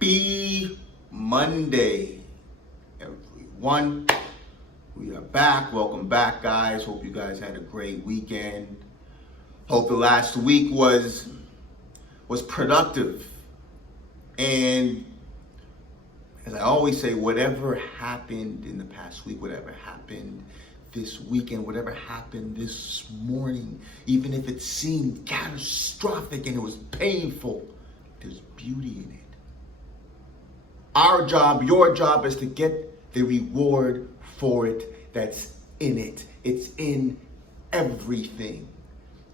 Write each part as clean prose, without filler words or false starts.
Happy Monday, everyone. We are back. Welcome back, guys. Hope you guys had a great weekend. Hope the last week was productive. And as I always say, whatever happened in the past week, whatever happened this weekend, whatever happened this morning, even if it seemed catastrophic and it was painful, there's beauty in it. Our job, your job, is to get the reward for it that's in it. It's in everything.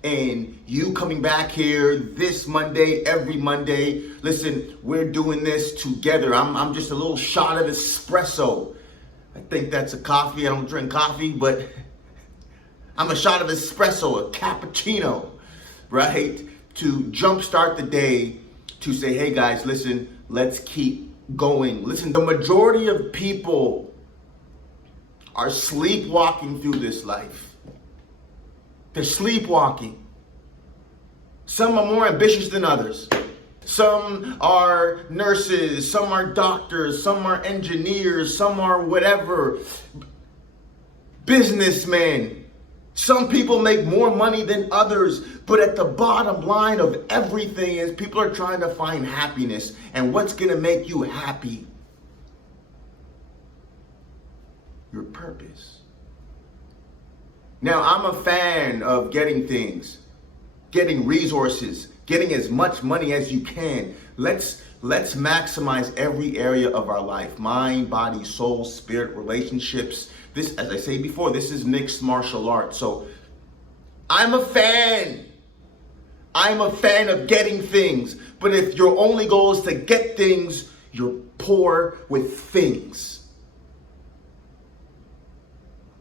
And you coming back here this Monday, every Monday, listen, we're doing this together. I'm just a little shot of espresso. I think that's a coffee. I don't drink coffee, but I'm a shot of espresso, a cappuccino, right? To jumpstart the day, to say, hey guys, listen, let's keep going. Listen, the majority of people are sleepwalking through this life. They're sleepwalking. Some are more ambitious than others. Some are nurses, some are doctors, some are engineers, some are whatever, businessmen. Some people make more money than others, but at the bottom line of everything is people are trying to find happiness. And what's going to make you happy? Your purpose. Now, I'm a fan of getting things, getting resources, getting as much money as you can. Let's maximize every area of our life: mind, body, soul, spirit, relationships. This, as I say before, this is mixed martial arts. So I'm a fan. I'm a fan of getting things. But if your only goal is to get things, you're poor with things.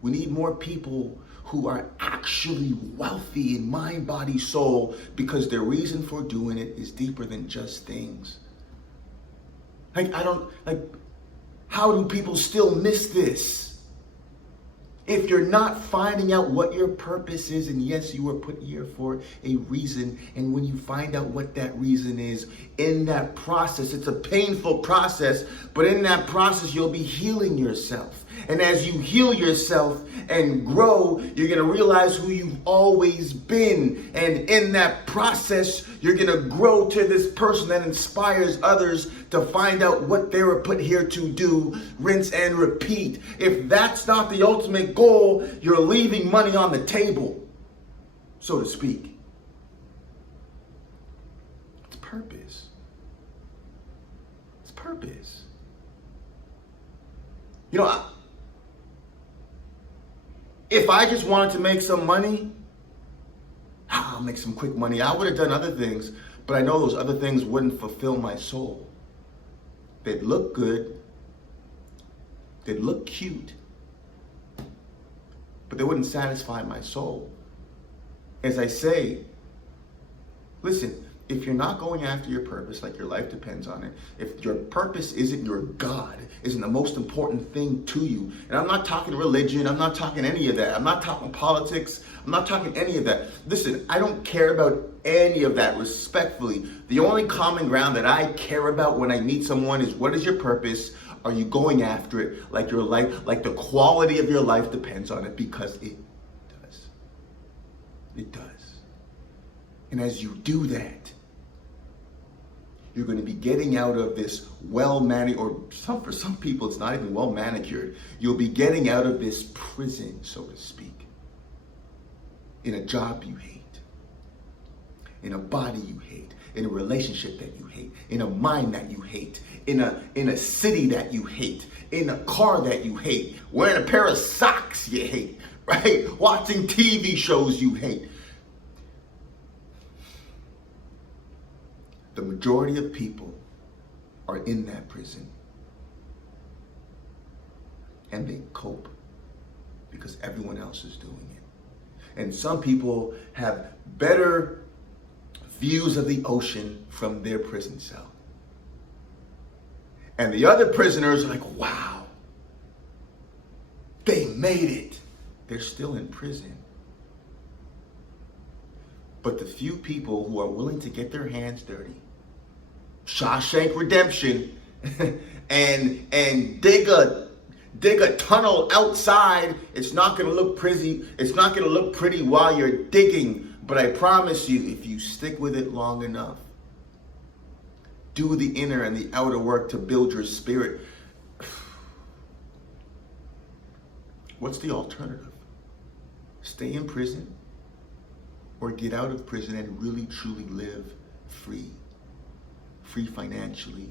We need more people who are actually wealthy in mind, body, soul, because their reason for doing it is deeper than just things. How do people still miss this? If you're not finding out what your purpose is, and yes, you were put here for a reason, and when you find out what that reason is, in that process, it's a painful process, but in that process, you'll be healing yourself. And as you heal yourself and grow, you're going to realize who you've always been. And in that process, you're going to grow to this person that inspires others to find out what they were put here to do, rinse and repeat. If that's not the ultimate goal, you're leaving money on the table, so to speak. It's purpose. It's purpose. You know, if I just wanted to make some money, I'll make some quick money. I would have done other things, but I know those other things wouldn't fulfill my soul. They'd look good. They'd look cute, but they wouldn't satisfy my soul. As I say, listen, if you're not going after your purpose, like your life depends on it, if your purpose isn't your God, isn't the most important thing to you, and I'm not talking religion, I'm not talking any of that, I'm not talking politics, I'm not talking any of that. Listen, I don't care about any of that, respectfully. The only common ground that I care about when I meet someone is, what is your purpose? Are you going after it? Like your life, like the quality of your life depends on it, because it does. It does. And as you do that, you're going to be getting out of this well-manicured, or for some people it's not even well-manicured. You'll be getting out of this prison, so to speak, in a job you hate, in a body you hate, in a relationship that you hate, in a mind that you hate, in a city that you hate, in a car that you hate, wearing a pair of socks you hate, right? Watching TV shows you hate. The majority of people are in that prison, and they cope because everyone else is doing it. And some people have better views of the ocean from their prison cell. And the other prisoners are like, wow, they made it. They're still in prison. But the few people who are willing to get their hands dirty, Shawshank Redemption, and dig a tunnel outside. It's not gonna look pretty. It's not gonna look pretty while you're digging. But I promise you, if you stick with it long enough, do the inner and the outer work to build your spirit. What's the alternative? Stay in prison or get out of prison and really truly live free. Free financially,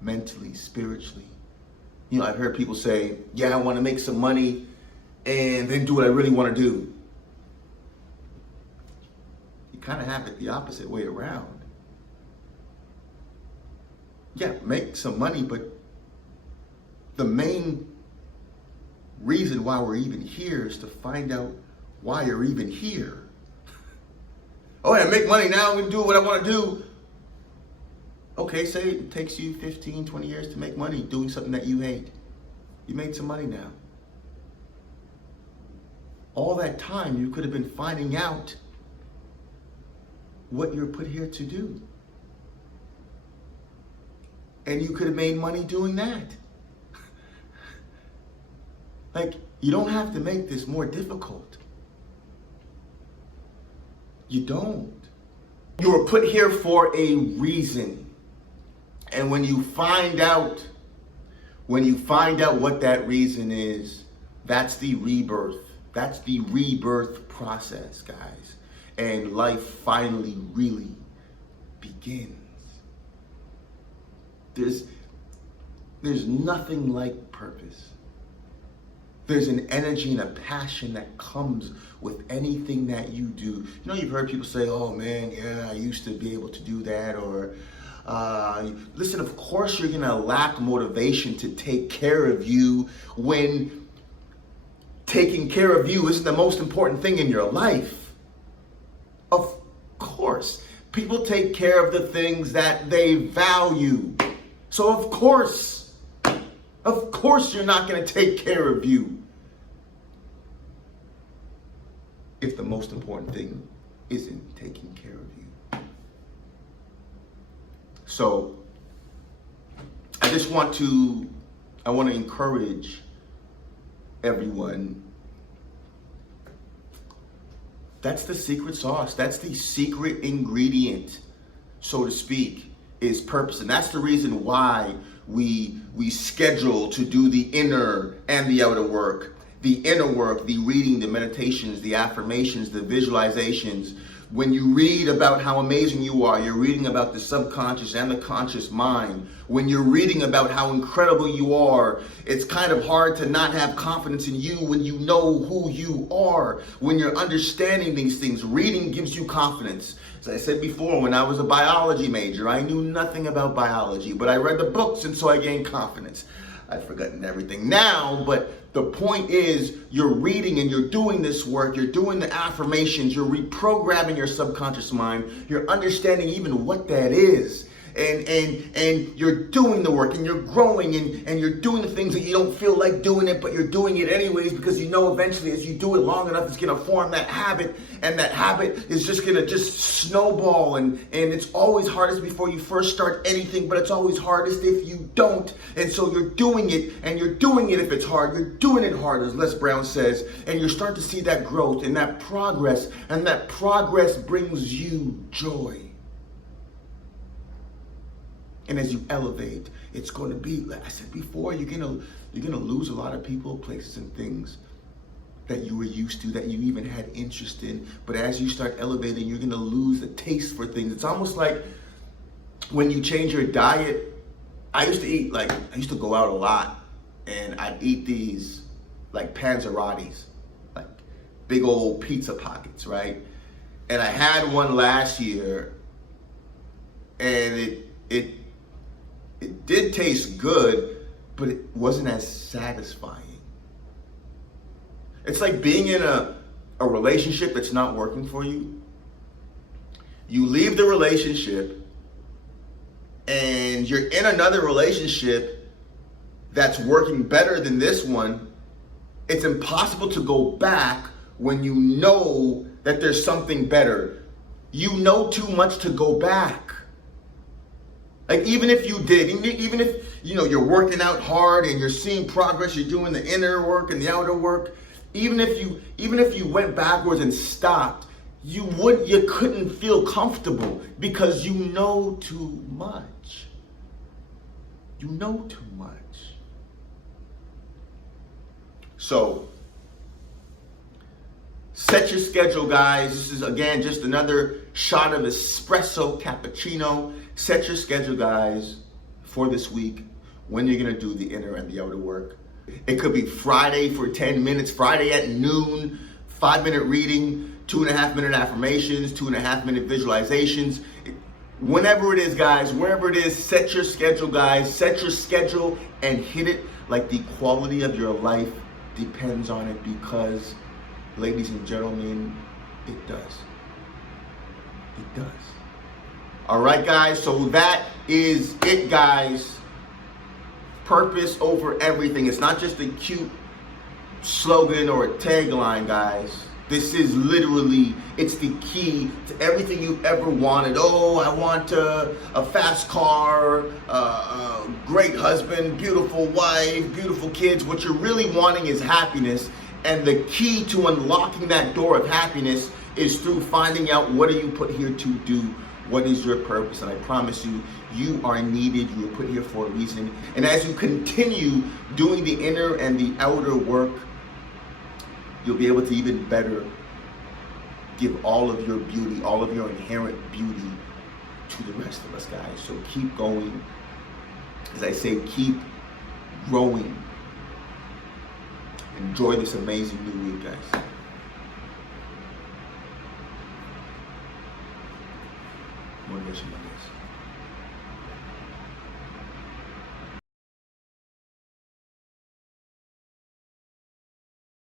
mentally, spiritually. You know, I've heard people say, yeah, I want to make some money and then do what I really want to do. You kind of have it the opposite way around. Yeah, make some money, but the main reason why we're even here is to find out why you're even here. Oh yeah, make money now, I'm gonna do what I want to do. Okay, say it takes you 15, 20 years to make money doing something that you hate. You made some money now. All that time you could have been finding out what you're put here to do. And you could have made money doing that. Like, you don't have to make this more difficult. You don't. You were put here for a reason. And when you find out what that reason is, that's the rebirth. That's the rebirth process, guys. And life finally really begins. There's nothing like purpose. There's an energy and a passion that comes with anything that you do. You know, you've heard people say, oh man, yeah, I used to be able to do that. Or, listen, of course you're gonna lack motivation to take care of you when taking care of you isn't the most important thing in your life. Of course, people take care of the things that they value. So of course you're not gonna take care of you if the most important thing isn't taking care of you. So I want to encourage everyone. That's the secret sauce. That's the secret ingredient, so to speak, is purpose. And that's the reason why we schedule to do the inner and the outer work. The inner work, the reading, the meditations, the affirmations, the visualizations. When you read about how amazing you are, you're reading about the subconscious and the conscious mind. When you're reading about how incredible you are, it's kind of hard to not have confidence in you when you know who you are. When you're understanding these things, reading gives you confidence. As I said before, when I was a biology major, I knew nothing about biology, but I read the books and so I gained confidence. I've forgotten everything now, but the point is, you're reading and you're doing this work, you're doing the affirmations, you're reprogramming your subconscious mind, you're understanding even what that is. And you're doing the work and you're growing and you're doing the things that you don't feel like doing it, but you're doing it anyways because you know eventually as you do it long enough, it's gonna form that habit, and that habit is just gonna just snowball, and it's always hardest before you first start anything, but it's always hardest if you don't. And so you're doing it, and you're doing it if it's hard, you're doing it hard, as Les Brown says, and you're starting to see that growth and that progress, and that progress brings you joy. And as you elevate, it's going to be, like I said before, you're gonna lose a lot of people, places, and things that you were used to, that you even had interest in. But as you start elevating, you're gonna lose the taste for things. It's almost like when you change your diet. I used to go out a lot, and I'd eat these like Panzerottis, like big old pizza pockets, right? And I had one last year, and it did taste good, but it wasn't as satisfying. It's like being in a relationship that's not working for you. You leave the relationship and you're in another relationship that's working better than this one. It's impossible to go back when you know that there's something better. You know too much to go back. Like even if you did, even if you're working out hard and you're seeing progress, you're doing the inner work and the outer work, even if you went backwards and stopped, you couldn't feel comfortable because you know too much. You know too much. So set your schedule, guys. This is again just another shot of espresso cappuccino. Set your schedule, guys, for this week when you're gonna do the inner and the outer work. It could be Friday for 10 minutes, Friday at noon, 5-minute reading, 2.5-minute affirmations, 2.5-minute visualizations. Whenever it is, guys, wherever it is, set your schedule, guys. Set your schedule and hit it like the quality of your life depends on it, because, ladies and gentlemen, it does. It does. All right, guys, so that is it, guys. Purpose over everything. It's not just a cute slogan or a tagline, guys. This is literally, it's the key to everything you've ever wanted. Oh, I want a fast car, a great husband, beautiful wife, beautiful kids. What you're really wanting is happiness. And the key to unlocking that door of happiness is through finding out, what are you put here to do? What is your purpose? And I promise you, you are needed. You were put here for a reason. And as you continue doing the inner and the outer work, you'll be able to even better give all of your beauty, all of your inherent beauty to the rest of us, guys. So keep going. As I say, keep growing. Enjoy this amazing new week, guys. Motivation Mondays.